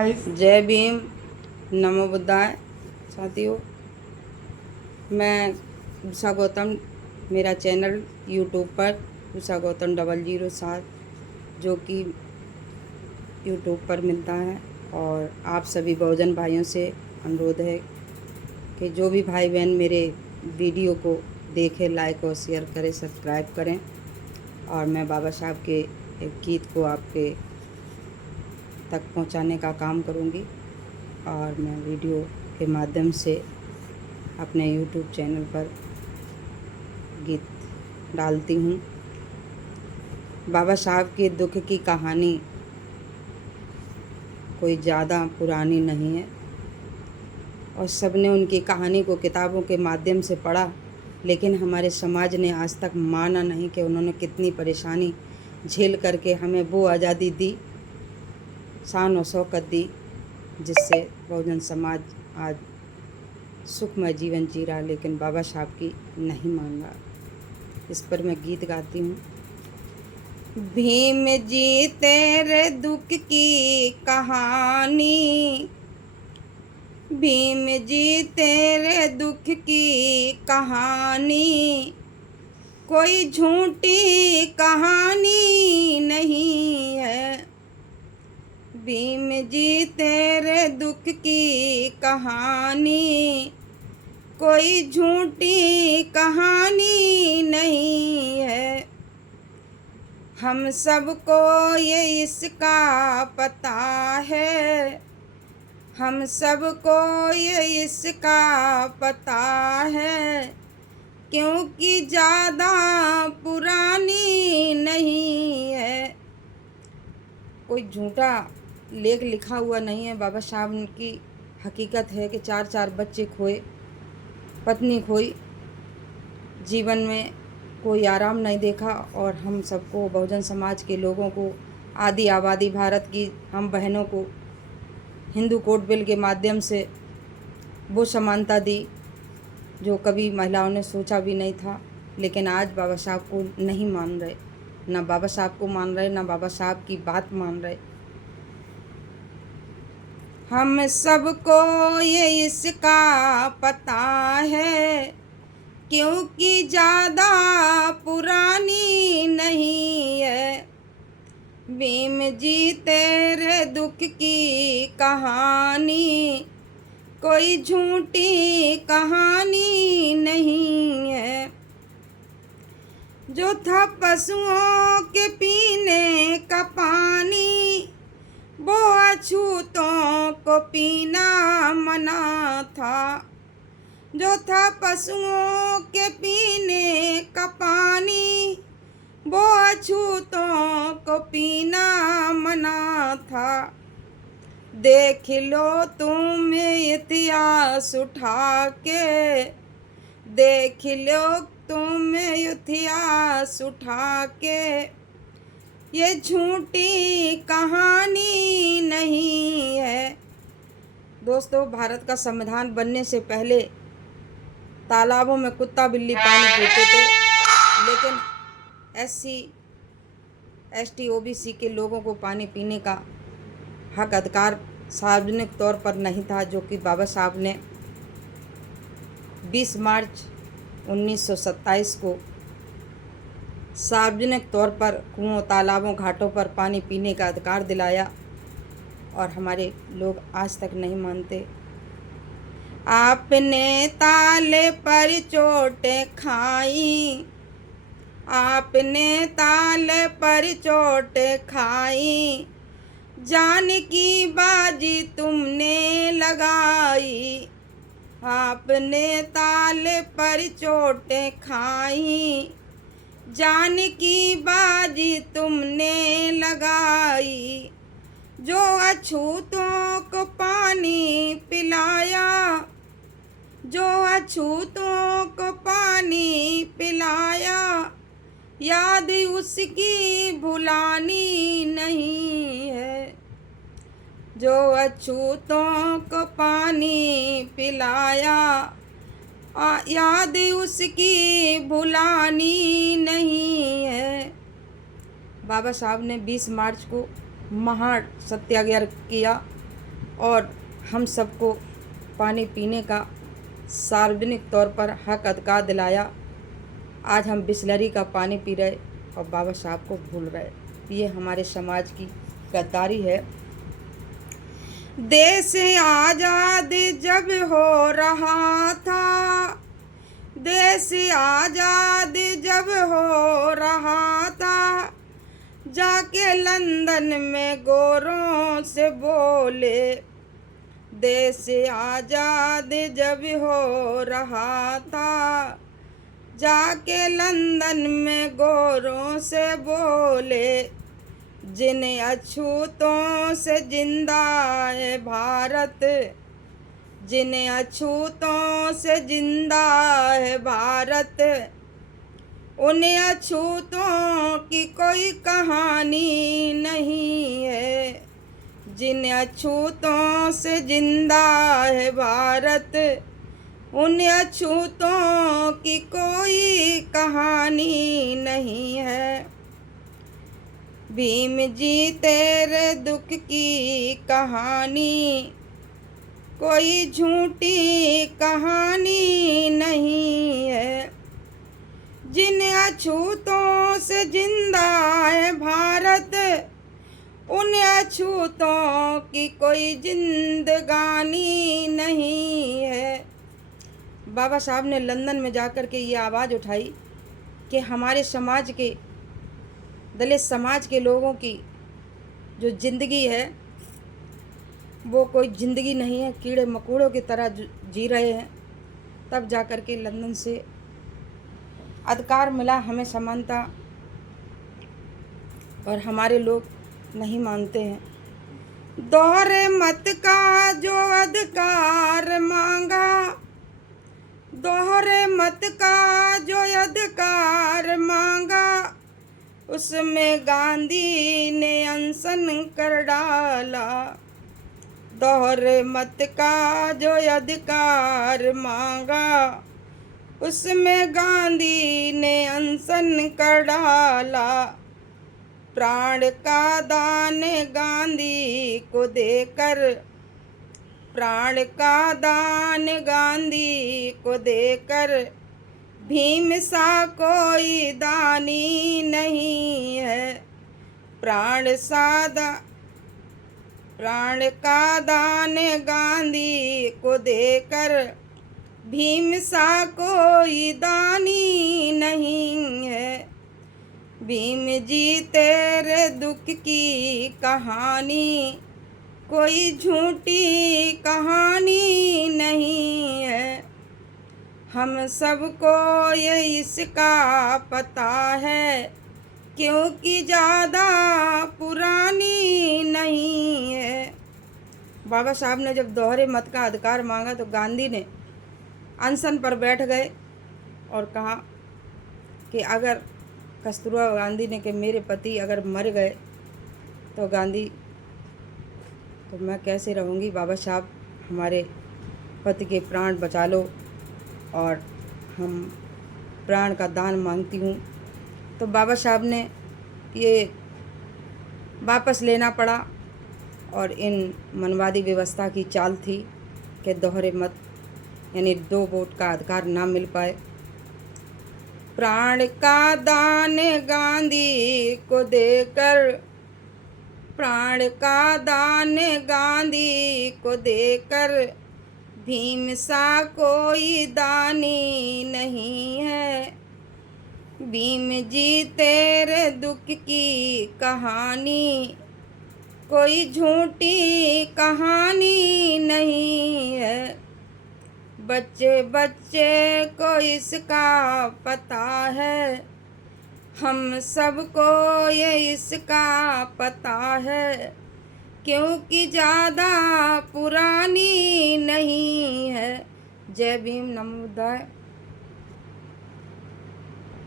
जय भीम, नमो बुद्धाय। साथियों, मैं उषा गौतम, मेरा चैनल यूट्यूब पर उषा गौतम 007 जो कि यूट्यूब पर मिलता है। और आप सभी बहुजन भाइयों से अनुरोध है कि जो भी भाई बहन मेरे वीडियो को देखें, लाइक और शेयर करें, सब्सक्राइब करें। और मैं बाबा साहब के एक गीत को आपके तक पहुंचाने का काम करूंगी। और मैं वीडियो के माध्यम से अपने यूट्यूब चैनल पर गीत डालती हूँ। बाबा साहब के दुख की कहानी कोई ज़्यादा पुरानी नहीं है और सबने उनकी कहानी को किताबों के माध्यम से पढ़ा, लेकिन हमारे समाज ने आज तक माना नहीं कि उन्होंने कितनी परेशानी झेल करके हमें वो आज़ादी दी, शान और शौकत दी, जिससे बहुजन समाज आज सुखमय जीवन जी रहा। लेकिन बाबा साहब की नहीं मान रहा। इस पर मैं गीत गाती हूँ। भीम जी तेरे दुख की कहानी, भीम जी तेरे दुख की कहानी कोई झूठी कहानी नहीं है। भीम जी तेरे दुख की कहानी कोई झूठी कहानी नहीं है। हम सबको ये इसका पता है, हम सबको ये इसका पता है, क्योंकि ज़्यादा पुरानी नहीं है। कोई झूठा लेख लिखा हुआ नहीं है। बाबा साहब की हकीकत है कि 4 बच्चे खोए, पत्नी खोई, जीवन में कोई आराम नहीं देखा। और हम सबको, बहुजन समाज के लोगों को, आधी आबादी भारत की हम बहनों को हिंदू कोड बिल के माध्यम से वो समानता दी जो कभी महिलाओं ने सोचा भी नहीं था। लेकिन आज बाबा साहब को नहीं मान रहे, ना बाबा साहब को मान रहे, ना बाबा साहब की बात मान रहे। हम सबको ये इसका पता है, क्योंकि ज़्यादा पुरानी नहीं है। भीम जी तेरे दुख की कहानी कोई झूठी कहानी नहीं है। जो था पशुओं के पीने का पानी, वो अछूतों को पीना मना था। जो था पशुओं के पीने का पानी, वो अछूतों को पीना मना था। देख लो तुम इतिहास उठा के, देख लो तुम इतिहास उठा के, ये झूठी कहानी नहीं है। दोस्तों, भारत का संविधान बनने से पहले तालाबों में कुत्ता बिल्ली पानी पीते थे, लेकिन SC ST OBC के लोगों को पानी पीने का हक अधिकार सार्वजनिक तौर पर नहीं था, जो कि बाबा साहब ने 20 मार्च 1927 को सार्वजनिक तौर पर कुओं, तालाबों, घाटों पर पानी पीने का अधिकार दिलाया। और हमारे लोग आज तक नहीं मानते। आपने ताले पर चोटें खाई, आपने ताले पर चोटें खाई, जान की बाजी तुमने लगाई। आपने ताले पर चोटें खाई, जान की बाजी तुमने लगाई। जो अछूतों को पानी पिलाया, जो अछूतों को पानी पिलाया, याद उसकी भुलानी नहीं है। जो अछूतों को पानी पिलाया, याद उसकी भुलानी नहीं है। बाबा साहब ने 20 मार्च को महान सत्याग्रह किया और हम सबको पानी पीने का सार्वजनिक तौर पर हक अधिकार दिलाया। आज हम बिसलरी का पानी पी रहे और बाबा साहब को भूल रहे। ये हमारे समाज की गद्दारी है। देश आज़ाद जब हो रहा था, देश आज़ाद जब हो रहा था, जाके लंदन में गोरों से बोले। देश आज़ाद जब हो रहा था, जाके लंदन में गोरों से बोले। जिन अछूतों से जिंदा है भारत, जिन अछूतों से जिंदा है भारत, उन अछूतों की कोई कहानी नहीं है। जिन अछूतों से जिंदा है भारत, उन अछूतों की कोई कहानी नहीं है। भीम जी तेरे दुख की कहानी कोई झूठी कहानी नहीं है। जिन अछूतों से जिंदा है भारत, उन अछूतों की कोई जिंदगानी नहीं है। बाबा साहब ने लंदन में जाकर के ये आवाज़ उठाई कि हमारे समाज के, दलित समाज के लोगों की जो ज़िंदगी है वो कोई ज़िंदगी नहीं है, कीड़े मकोड़ों की तरह जी रहे हैं। तब जाकर के लंदन से अधिकार मिला, हमें समानता, और हमारे लोग नहीं मानते हैं। दोहरे मत का जो अधिकार मांगा, दोहरे मत का जो अधिकार मांगा, उसमें गांधी ने अनशन कर डाला। दोहरे मत का जो अधिकार मांगा, उसमें गांधी ने अनशन कर डाला। प्राण का दान गांधी को देकर, प्राण का दान गांधी को देकर, भीम सा कोई दानी नहीं है। प्राण का दान गांधी को देकर, भीम सा कोई दानी नहीं है। भीम जी तेरे दुख की कहानी कोई झूठी कहानी नहीं है। हम सबको ये इसका पता है, क्योंकि ज़्यादा पुरानी नहीं है। बाबा साहब ने जब दोहरे मत का अधिकार मांगा तो गांधी ने अनशन पर बैठ गए और कहा कि अगर कस्तूरबा गांधी ने कि मेरे पति अगर मर गए तो गांधी, तो मैं कैसे रहूँगी। बाबा साहब हमारे पति के प्राण बचा लो और हम प्राण का दान मांगती हूँ। तो बाबा साहब ने ये वापस लेना पड़ा और इन मनवादी व्यवस्था की चाल थी कि दोहरे मत यानी 2 वोट का अधिकार ना मिल पाए। प्राण का दान गांधी को देकर, प्राण का दान गांधी को देकर, भीम सा कोई दानी नहीं है। भीम जी तेरे दुख की कहानी कोई झूठी कहानी नहीं है। बच्चे बच्चे को इसका पता है, हम सबको ये इसका पता है, क्योंकि ज़्यादा पुरानी नहीं है। जय भीम, नमो बुद्धाय।